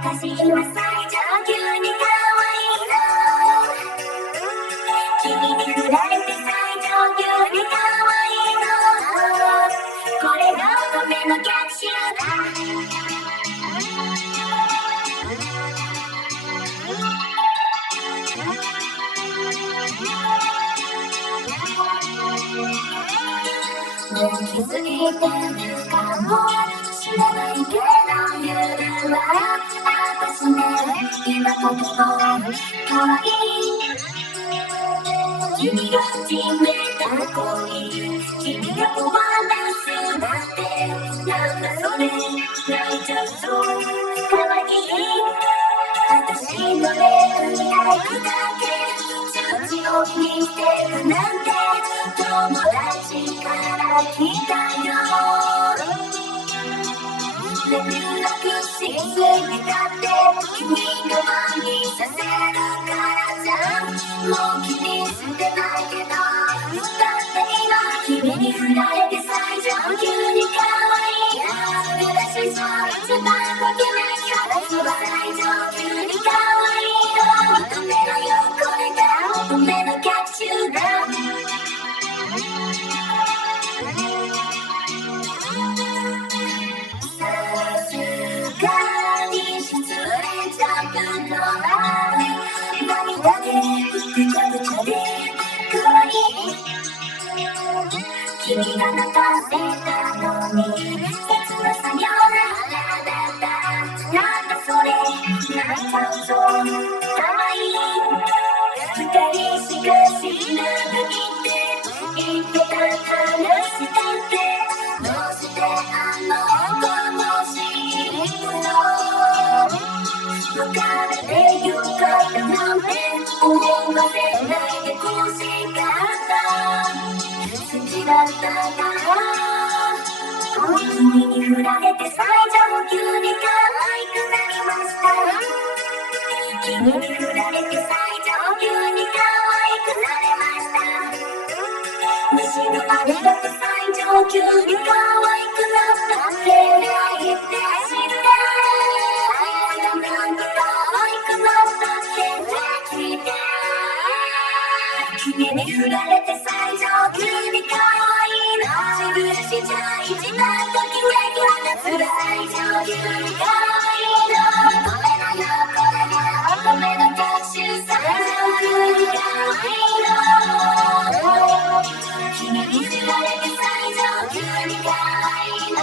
私は最上級に可愛いの。君に振られて最上級に可愛いの。これが乙女のキャッシュだ。もう気づいてるかもしれないけど夜は私ね今時も可愛い。君が始めた恋、君が終わらすなんてなんだそれ、泣いちゃうぞ可愛い。私の恋愛だけ数値を気にしてるなんて友達から聞いたよ。連絡しすぎたって君の輪にさせるからじゃん。もう気にしてないけどだって今君に振られて最上級に可愛い。素晴らしいそう一番ときめき私は最上級に可愛いよ。乙女のよこれが乙女のキャッシュだ。さすがに失恋ジャンプの涙でぐちゃぐちゃで可愛い。君が泣かせたのに切なさよならだった。なんだそれ泣いちゃうぞ可愛い。二人しか知らないって言ってた話だってどうしてあの子も知るの。別れてよかったなんて思わせないで欲しかった好きだったから君に振られて最上級に可愛くなりました。君に振られて最上級に可愛くなれました。虫のあれだと最上級に可愛くなったって言って知るか愛がなんと可愛くなったって聞いて君に振られて最上級に可愛いの。自分しちゃ一番ときめきは夏が最上級に可愛いの。乙女のよこれが乙女のキャッシュ最上級に可愛いの。君に振られて最上級に可愛いの。